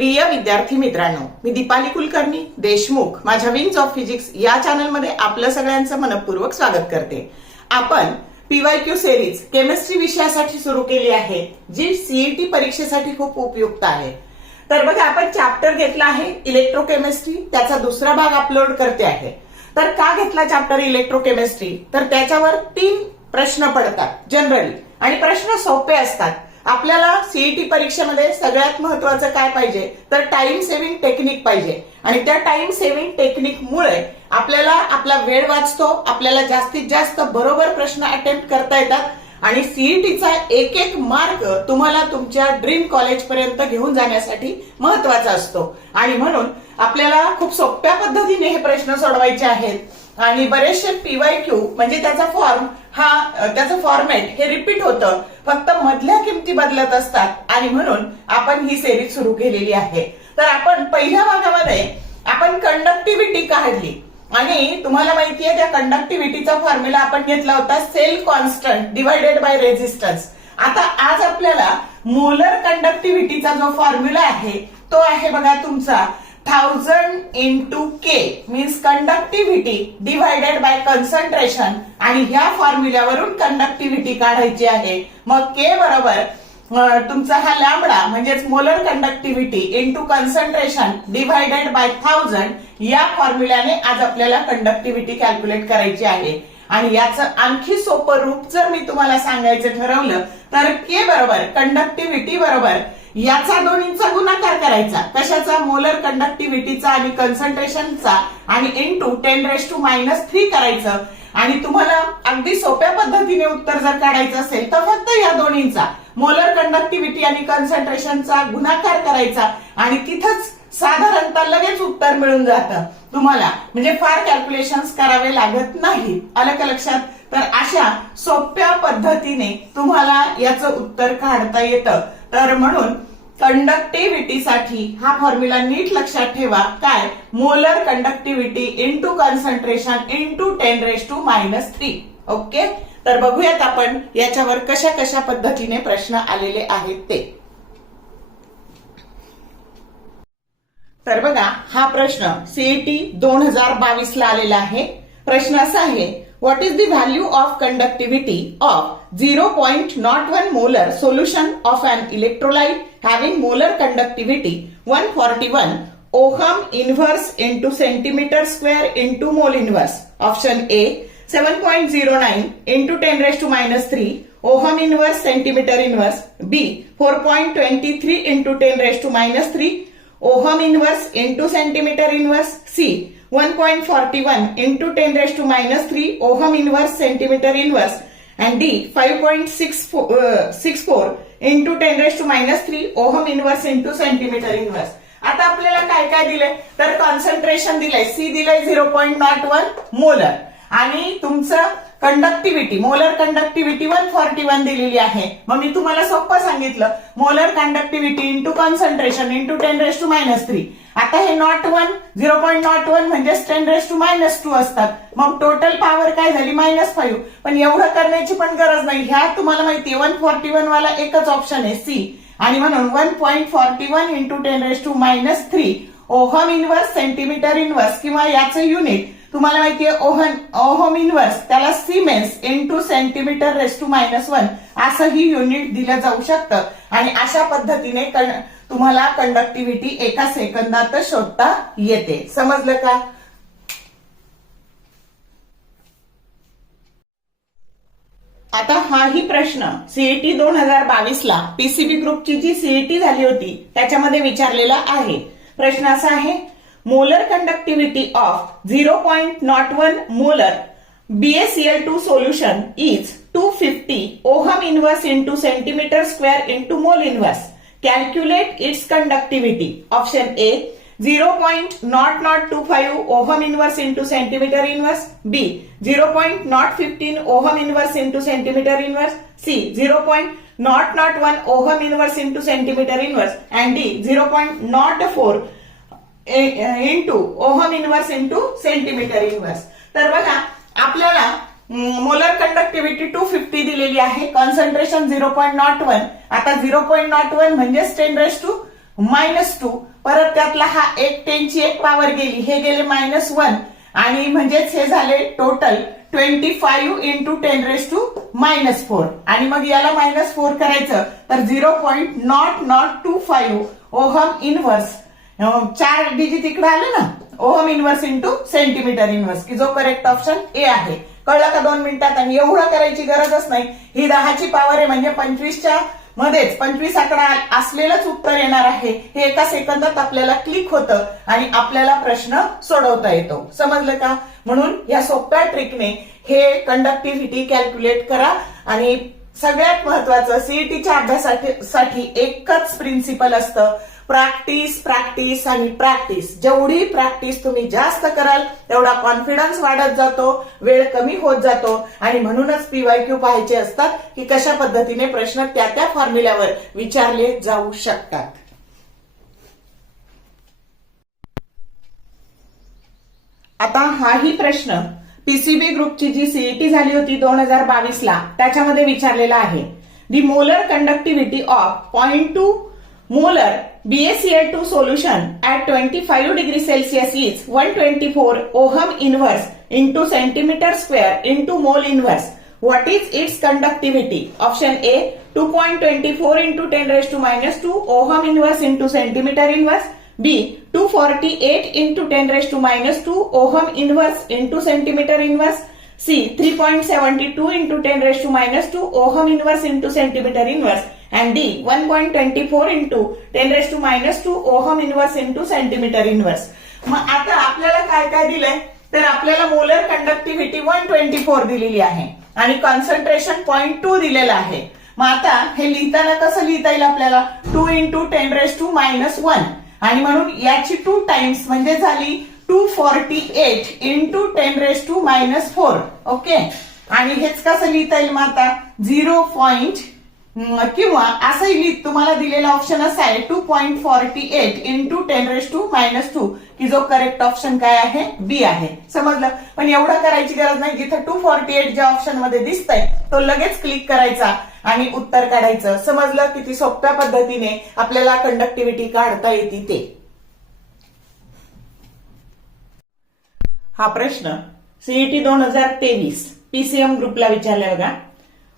प्रिय विद्यार्थी मित्रांनो, मी दीपाली कुलकर्णी देशमुख माझ्या विंग्स ऑफ फिजिक्स या चॅनलमध्ये आपलं सगळ्यांचं मनपूर्वक स्वागत करते. आपण पीवायक्यू सिरीज केमिस्ट्री विषयासाठी सुरू केली आहे, जी सीईटी परीक्षेसाठी खूप उपयुक्त आहे. तर बघा, आपण चॅप्टर घेतला आहे इलेक्ट्रोकेमिस्ट्री, त्याचा दुसरा भाग अपलोड करते आहे. तर का घेतला चॅप्टर इलेक्ट्रोकेमिस्ट्री? तर त्याच्यावर 3 प्रश्न पडतात जनरली, आणि प्रश्न सोपे असतात. आपल्याला सीईटी परीक्षेमध्ये सगळ्यात महत्वाचं काय पाहिजे, तर टाइम सेव्हिंग टेक्निक पाहिजे. आणि त्या टाइम सेव्हिंग टेक्निकमुळे आपल्याला आपला वेळ वाचतो, आपल्याला जास्तीत जास्त बरोबर प्रश्न अटेम्प्ट करता येतात, आणि सीईटीचा एक मार्क तुम्हाला तुमच्या ड्रीम कॉलेज पर्यंत घेऊन जाण्यासाठी महत्वाचा असतो. आणि म्हणून आपल्याला खूप सोप्या पद्धतीने हे प्रश्न सोडवायचे आहेत. आणि बरेचसे पीवायक्यू म्हणजे त्याचं फॉर्मॅट हे रिपीट होतं, फक्त मधल्या किमती बदलत असतात, आणि म्हणून आपण ही सिरीज सुरू केलेली आहे. तर आपण पहिल्या भागामध्ये आपण कंडक्टिव्हिटी काढली, आणि तुम्हाला माहितीये त्या कंडक्टिव्हिटीचा फॉर्म्युला आपण घेतला होता cell constant divided by resistance. आता आज आपल्याला मोलर कंडक्टिव्हिटीचा जो फॉर्म्युला आहे तो आहे बघा तुमचा 1000 into K means conductivity divided by concentration, आणि ह्या फॉर्म्युल्यावरून कंडक्टिव्हिटी काढायची आहे. मग K बरोबर तुमचा हा लॅम्बडा म्हणजेच molar conductivity into concentration divided by 1000 या फॉर्म्युल्याने आज आपल्याला कंडक्टिव्हिटी कॅल्क्युलेट करायची आहे. आणि याचं आणखी सोपं रूप जर मी तुम्हाला सांगायचं ठरवलं तर K बरोबर कंडक्टिव्हिटी बरोबर याचा दोन्हीचा गुणाकार करायचा. कशाचा? मोलर कंडक्टिव्हिटीचा आणि कॉन्सन्ट्रेशनचा, आणि इंटू 10⁻³ करायचं. आणि तुम्हाला अगदी सोप्या पद्धतीने उत्तर जर काढायचं असेल तर फक्त या दोन्हीचा मोलर कंडक्टिव्हिटी आणि कॉन्सन्ट्रेशनचा गुणाकार करायचा, आणि तिथंच साधारणतः लगेच उत्तर मिळून जातं तुम्हाला. म्हणजे फार कॅल्क्युलेशन्स करावे लागत नाही. आलं का लक्षात? तर अशा सोप्या पद्धतीने तुम्हाला याचं उत्तर काढता येतं. तर म्हणून कंडक्टिव्हिटीसाठी हा फॉर्म्युला नीट लक्षात ठेवा. काय? Molar conductivity into concentration into 10⁻³ okay. तर बघूयात आपण याच्यावर कशा कशा पद्धतीने प्रश्न आलेले आहेत ते. तर बघा, हा प्रश्न सीईटी 2022 ला आलेला आहे. प्रश्न असा आहे, what is the value of conductivity of 0.01 molar solution of an electrolyte having molar conductivity 141 ohm inverse into centimetre square into mole inverse. Option A 7.09 into 10⁻³ ohm inverse centimetre inverse. B 4.23 into 10⁻³ ohm inverse into centimetre inverse. C 1.41 into 10⁻³ ohm inverse centimetre inverse. And D 5.64 into 10⁻³ ohm inverse into centimetre inverse. आता आपल्याला काय काय दिलंय, तर concentration दिलंय, C दिलंय 0.01 molar, आणि तुमचं कंडक्टिव्हिटी मोलर कंडक्टिव्हिटी 141 दिलेली आहे. मग मी तुम्हाला सोपं सांगितलं, molar conductivity into concentration into 10⁻³ आता हे 0.01 म्हणजे 10⁻² असतात. मग टोटल पॉवर काय झाली? -5. पण एवढं करण्याची पण गरज नाही. ह्या तुम्हाला माहितीये 141 वाला एकच ऑप्शन आहे सी, आणि म्हणून 1.41 into 10⁻³ ohm inverse centimetre inverse, किंवा याचं युनिट तुम्हाला माहितीये ओहम इनव्हर्स, त्याला सिमेन्स इंटू सेंटीमीटर⁻⁻1 असंही युनिट दिलं जाऊ शकतं. आणि अशा पद्धतीने तुम्हाला कंडक्टिव्हिटी एका सेकंदात शोधता येते. समजलं का? आता हाही प्रश्न सीईटी 2022 ला पीसीबी ग्रुपची जी सीईटी झाली होती त्याच्यामध्ये विचारलेला आहे. प्रश्न असा आहे, molar conductivity of 0.01 molar BaCl2 solution is 250 ohm inverse into centimeter square into mole inverse. Calculate its conductivity. Option A 0.0025 ohm inverse into centimeter inverse. B 0.015 ohm inverse into centimeter inverse. C 0.001 ohm inverse into centimeter inverse. And D 0.04 into ohm inverse into centimetre inverse. तर बघा, आपल्याला molar conductivity 250 दिलेली आहे, concentration 0.01. आता 0.01 म्हणजे 10⁻⁻⁴ -2, परत त्यातला हा एक 10 ची एक पॉवर गेली, हे गेले -1 आणि म्हणजेच हे झाले टोटल 25 इंटू 10⁻⁻⁴ आणि मग याला -4 करायचं तर 0.0025 ओहम इनव्हर्स, 4 डिजिट इकडे आले ना, ohm inverse into centimetre inverse, की जो करेक्ट ऑप्शन ए आहे. कळलं का 2 मिनिटात? आणि एवढं करायची गरजच नाही, ही 10 ची पॉवर आहे म्हणजे 25च्या मध्येच 25 आकडा असलेलंच उत्तर येणार आहे. हे एका सेकंदात आपल्याला क्लिक होतं आणि आपल्याला प्रश्न सोडवता येतो. समजलं का? म्हणून या सोप्या ट्रिकने हे कंडक्टिव्हिटी कॅल्क्युलेट करा. आणि सगळ्यात महत्वाचं सीईटीच्या अभ्यासासाठी एकच प्रिन्सिपल असतं, प्रॅक्टिस प्रॅक्टिस आणि प्रॅक्टिस. जेवढी प्रॅक्टिस तुम्ही जास्त कराल तेवढा कॉन्फिडन्स वाढत जातो, वेळ कमी होत जातो आणि म्हणूनच पीवायक्यू पाहायचे असतात की कशा पद्धतीने प्रश्न त्या त्या फॉर्म्युल्यावर विचारले जाऊ शकतात. आता हाही प्रश्न पीसीबी ग्रुपची जी सीईटी झाली होती 2022 ला त्याच्यामध्ये विचारलेला आहे. दी molar conductivity of 0.2 molar BaCl2 solution at 25 degrees Celsius is 124 ohm inverse into centimeter square into mole inverse. What is its conductivity? Option A 2.24 into 10⁻² ohm inverse into centimeter inverse. B 248 into 10⁻² ohm inverse into centimeter inverse. C 3.72 into 10⁻² ohm inverse into centimeter inverse. And D 1.24 into 10⁻² ohm inverse into centimeter inverse. मग आता आपल्याला काय काय दिलंय तर आपल्याला molar conductivity 124 दिलेली आहे आणि कॉन्सन्ट्रेशन 0.2 दिलेलं आहे. मग आता हे लिहिताना कसं लिहिता येईल आपल्याला 2 into 10⁻⁻1 आणि म्हणून याची 2 टाइम्स म्हणजे झाली 248 into 10⁻⁴. ओके. आणि हेच कसं लिहिता येईल मग आता 0. किंवा असंही तुम्हाला दिलेला ऑप्शन असा आहे 2.48 इंटू 10⁻², की जो करेक्ट ऑप्शन काय आहे? बी आहे. समजलं? पण एवढं करायची गरज नाही. जिथं 248 ज्या ऑप्शन मध्ये दिसतंय तो लगेच क्लिक करायचा आणि उत्तर काढायचं. समजलं? किती सोप्या पद्धतीने आपल्याला कंडक्टिव्हिटी काढता येते ते. हा प्रश्न सीईटी 2023 पीसीएम ग्रुपला विचारलाय बघा.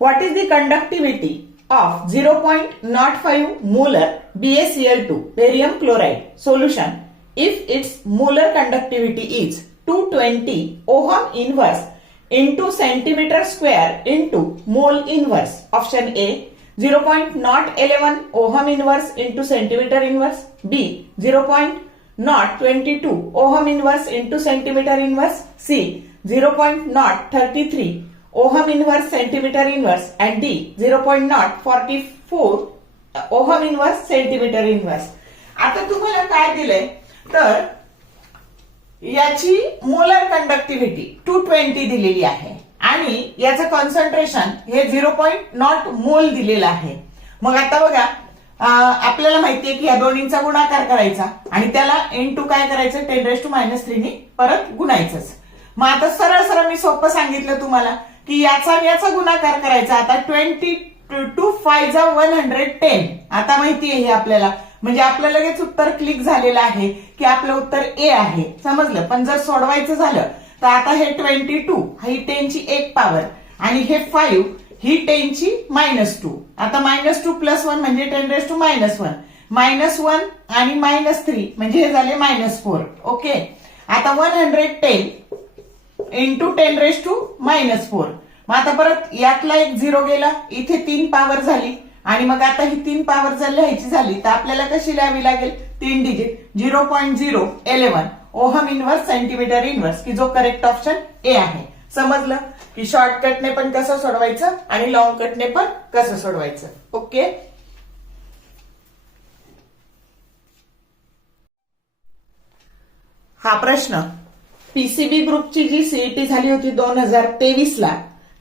What is the conductivity of 0.05 molar BaCl2 barium chloride solution if its molar conductivity is 220 ohm inverse into centimeter square into mole inverse. Option A 0.011 ohm inverse into centimeter inverse. B 0.022 ohm inverse into centimeter inverse. C 0.033 ohm inverse centimeter inverse. And D 0.044 ohm inverse centimeter inverse. आता तुम्हाला काय दिलंय तर याची molar conductivity 220 दिलेली आहे आणि याचं कॉन्सन्ट्रेशन हे 0.0 मोल दिलेलं आहे. मग आता बघा आपल्याला माहितीये की या दोन्हींचा गुणाकार करायचा आणि त्याला इंटू काय करायचं 10⁻³ ने परत गुणायचंच. मग आता सरळ सरळ मी सोपं सांगितलं तुम्हाला की याचा गुणाकार करायचा. आता 22 5 110 आता माहिती आहे हे आपल्याला, म्हणजे आपलं लगेच उत्तर क्लिक झालेलं आहे की आपलं उत्तर ए आहे. समजलं? पण जर सोडवायचं झालं तर आता हे 22 ही 10 ची एक पॉवर आणि हे 5 ही 10 ची -2. आता -2 + 1 म्हणजे 10⁻⁻1 -1 आणि -3 म्हणजे हे झाले -4. ओके. आता 110 इंटू 10⁻⁻⁴. मग आता परत यातला एक 0 गेला, इथे 3 पॉवर झाली आणि मग आता ही 3 पॉवर जर लिहायची झाली तर आपल्याला कशी लिहावी लागेल? 3 digit 0.011 ohm inverse centimetre inverse, की जो करेक्ट ऑप्शन ए आहे. समजलं? की शॉर्टकटने पण कसं सोडवायचं आणि लॉंग कटने पण कसं सोडवायचं. ओके. हा प्रश्न पीसीबी ग्रुपची जी सीईटी झाली होती 2023 ला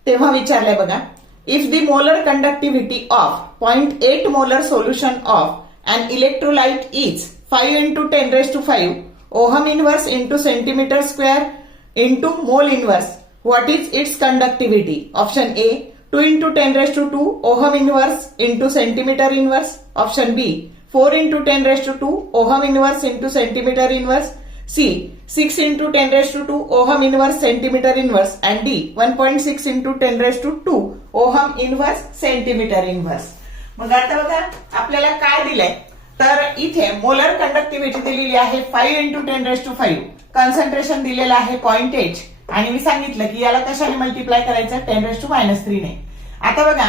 तेव्हा विचारलंय बघा. If the molar conductivity of 0.8 molar solution of an electrolyte is 5 into 10⁵ ohm inverse into centimetre square into mole inverse, what is its conductivity? Option A 2 into 10⁻² ohm inverse into centimetre inverse. Option B 4 into 10 raised to 2 ohm inverse into centimeter inverse. C 6 into 10 raised to 2 ohm inverse centimeter inverse. And D 1.6 into 10 raised to 2 ohm inverse centimeter inverse. मग आता बघा आपल्याला काय दिलंय तर इथे molar conductivity दिलेली आहे 5 into 10 raised to 5. कॉन्सन्ट्रेशन दिलेलं आहे 0.8 आणि मी सांगितलं की याला कशाने मल्टिप्लाय करायचं 10 raised to -3 ने. आता बघा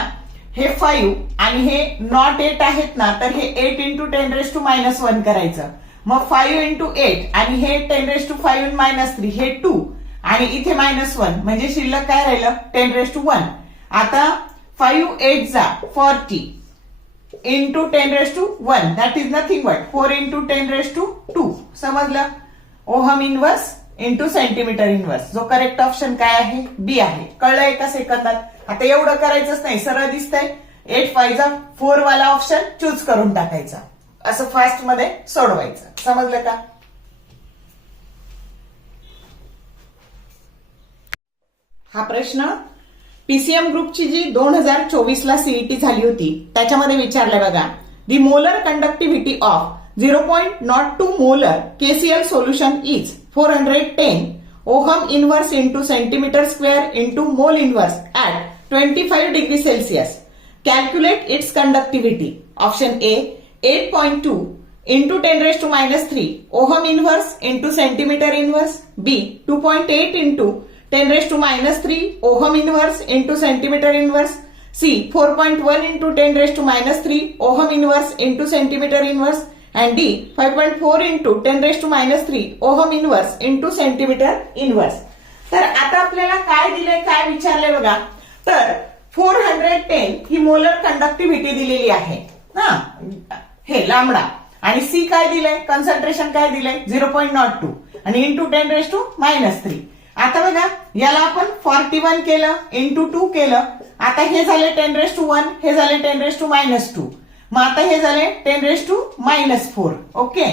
हे 5 आणि हे नॉट 8 आहेत ना तर हे 8 into 10 raised to -1 करायचं. मग 5 into 8 आणि हे 10 raised to 5 -3 हे 2 आणि इथे -1 म्हणजे शिल्लक काय राहिलं 10 raised to 1. आता 5 8 जा 40 into 10 raised to 1 that is nothing but 4 into 10 raised to 2. समजलं. Ohm inverse into centimetre inverse. जो करेक्ट ऑप्शन काय आहे बी आहे. कळलं एका सेकंदात. आता एवढं करायचंच नाही सरळ दिसतंय 8 5 जा 4 वाला ऑप्शन चूज करून टाकायचा. असं फास्ट मध्ये सोडवायचं. समजलं का. हा प्रश्न पीसीएम ग्रुपची जी 2024 ला सीईटी झाली होती त्याच्यामध्ये विचारलाय बघा. दी molar conductivity of 0.02 molar KCl solution is 410 ohm inverse into centimeter square into mole inverse at 25 degrees Celsius. Calculate its conductivity. Option A 8.2 into 10 raised to -3 ohm inverse into centimeter inverse. B 2.8 into 10 raised to -3 ohm inverse into centimeter inverse. C 4.1 into 10 raised to -3 ohm inverse into centimeter inverse. And D 5.4 into 10 raised to -3 ohm inverse into centimeter inverse. तर आता आपल्याला काय दिलंय काय विचारलंय बघा. तर 410 ही molar conductivity दिलेली आहे ना हे लांबडा. आणि सी काय दिलंय कॉन्सन्ट्रेशन काय दिलंय 0.02 आणि इंटू 10 raised to -3. आता बघा याला आपण 41 केलं इंटू 2 केलं. आता हे झाले 10 raised to 1 हे झाले 10 raised to -2. मग आता हे झाले 10 raised to -4. ओके.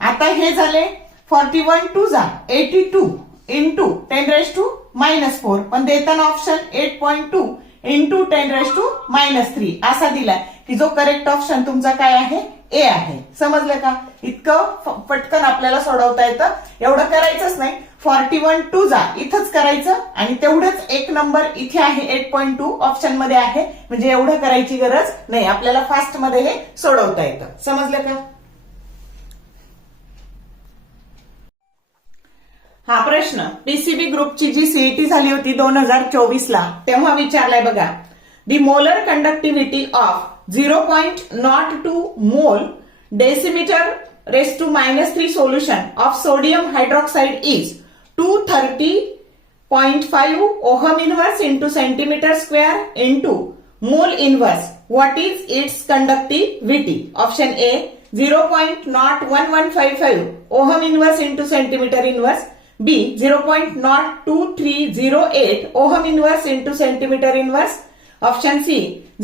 आता हे झाले 41 2 जा 82 इंटू 10 raised to -4 पण देताना ऑप्शन 8.2 इंटू 10 raised to -3 असा दिलाय की जो करेक्ट ऑप्शन तुमचा काय आहे ए आहे. समजलं का. इतकं पटकन आपल्याला सोडवता येतं. एवढं करायचंच नाही 41 2 जा इथंच करायचं आणि तेवढंच एक नंबर इथे आहे 8.2 ऑप्शन मध्ये आहे म्हणजे एवढं करायची गरज नाही. आपल्याला फास्ट मध्ये हे सोडवता येतं. समजलं का. हा प्रश्न पीसीबी ग्रुपची जी सीईटी झाली होती 2024 ला तेव्हा विचारलाय बघा. दी molar conductivity of 0.02 mole decimeter raised to -3 solution of sodium hydroxide is 230.5 ohm inverse into centimeter square into mole inverse. What is its conductivity? Option A 0.01155 ohm inverse into centimeter inverse. B 0.02308 ohm inverse into centimeter inverse. Option C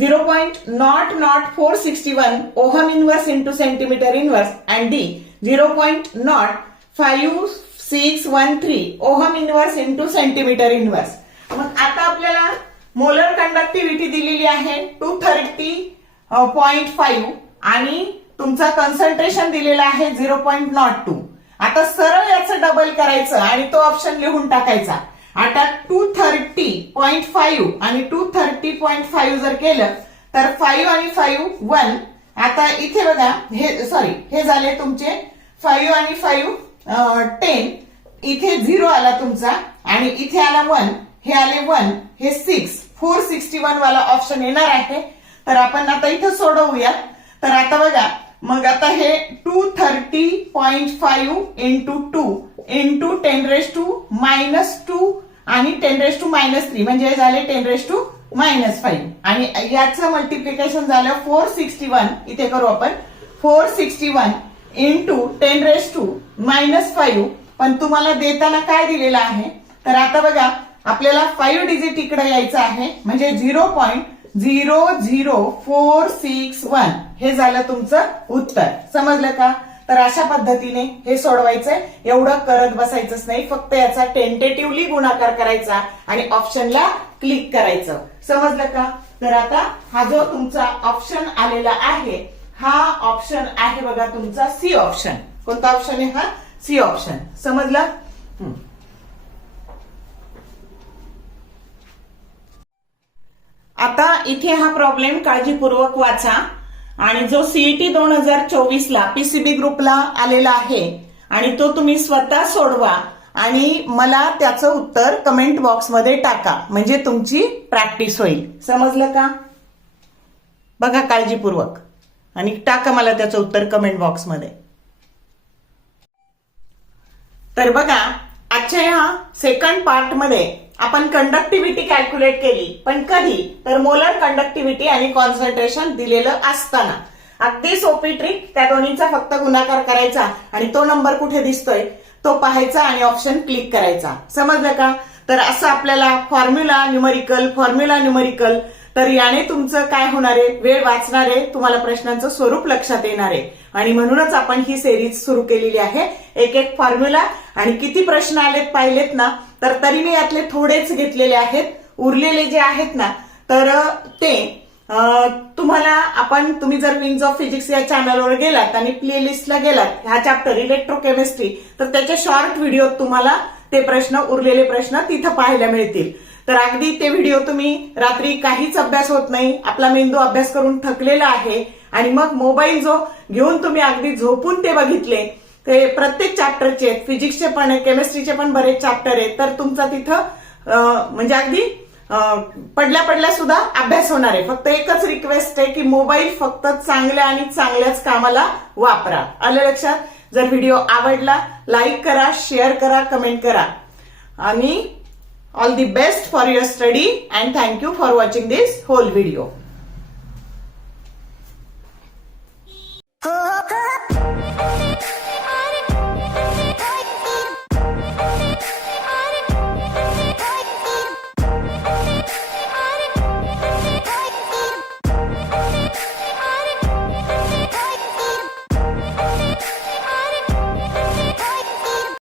0.00461 ohm inverse into centimeter inverse. And D 0.05613 ohm inverse into centimeter inverse. मग आता आपल्याला molar conductivity दिलेली आहे 230.5 आणि तुमचा concentration दिलेला आहे 0.02. आता सरळ याचं डबल करायचं आणि तो ऑप्शन लिहून टाकायचा. आता 230.5 आणि 230.5 जर केलं तर 5 आणि 5 1. आता इथे बघा हे झाले तुमचे 5 आणि 5 10. इथे 0 आला तुमचा आणि इथे आला 1 हे आले 1 हे 6 461 वाला ऑप्शन येणार आहे. तर आपण आता इथे सोडवूया. तर आता बघा मग आता हे 230.5 इंटू 2 इंटू 10 raised to -2 आणि 10 raised to -3 म्हणजे झाले 10 raised to -5 आणि याचं मल्टिप्लिकेशन झालं 461. इथे करू आपण 461 इंटू 10 raised to -5. पण तुम्हाला देताना काय दिलेलं आहे तर आता बघा आपल्याला 5 डिजिट इकडे यायचं आहे म्हणजे 0.00461 हे झालं तुमचं उत्तर. समजलं का. तर अशा पद्धतीने हे सोडवायचंय. एवढं करत बसायचंच नाही. फक्त याचा टेंटेटिव्हली गुणाकार करायचा आणि ऑप्शनला क्लिक करायचं. समजलं का. तर आता हा जो तुमचा ऑप्शन आलेला आहे हा ऑप्शन आहे बघा तुमचा सी ऑप्शन. कोणता ऑप्शन आहे हा? C option. समजलं? आता इथे हा प्रॉब्लेम काळजीपूर्वक वाचा आणि जो सीईटी 2024 ला पीसीबी ग्रुपला आलेला आहे आणि तो तुम्ही स्वतः सोडवा आणि मला त्याचं उत्तर कमेंट बॉक्समध्ये टाका, म्हणजे तुमची प्रॅक्टिस होईल. समजलं का? बघा काळजीपूर्वक आणि टाका मला त्याचं उत्तर कमेंट बॉक्समध्ये. तर बघा आजच्या ह्या सेकंड पार्ट मध्ये आपण कंडक्टिव्हिटी कॅल्क्युलेट केली, पण कधी? तर मोलर कंडक्टिव्हिटी आणि कॉन्सन्ट्रेशन दिलेलं असताना. अगदी सोपी ट्रिक. त्या दोन्हीचा फक्त गुणाकार करायचा आणि तो नंबर कुठे दिसतोय तो पाहायचा आणि ऑप्शन क्लिक करायचा. समजलं का? तर असं आपल्याला फॉर्म्युला न्यूमरिकल तर याने तुमचं काय होणार आहे? वेळ वाचणार आहे, तुम्हाला प्रश्नांचं स्वरूप लक्षात येणार आहे आणि म्हणूनच आपण ही सिरीज सुरू केलेली आहे. एक एक फॉर्म्युला आणि किती प्रश्न आलेत पाहिलेत ना, तर तरी मी यातले थोडेच घेतलेले आहेत. उरलेले जे आहेत ना तर ते तुम्ही जर विंग्स ऑफ फिजिक्स या चॅनलवर गेलात आणि प्ले लिस्टला गेलात ह्या चॅप्टर इलेक्ट्रोकेमिस्ट्री, तर त्याचे शॉर्ट व्हिडिओ तुम्हाला ते उरलेले प्रश्न तिथं पाहायला मिळतील. तर अगदी ते व्हिडिओ तुम्ही रात्री काहीच अभ्यास होत नाही, आपला मेंदू अभ्यास करून थकलेला आहे आणि मग मोबाईल जो घेऊन तुम्ही अगदी झोपून ते बघितले, ते प्रत्येक चॅप्टरचे फिजिक्सचे पण आहे, केमिस्ट्रीचे पण बरेच चॅप्टर आहेत, तर तुमचा तिथं म्हणजे अगदी पडल्या सुद्धा अभ्यास होणार आहे. फक्त एकच रिक्वेस्ट आहे की मोबाईल फक्त चांगल्या आणि चांगल्याच कामाला वापरा. आलं लक्षात? जर व्हिडिओ आवडला लाईक करा, शेअर करा, कमेंट करा आणि all the best for your study and thank you for watching this whole video.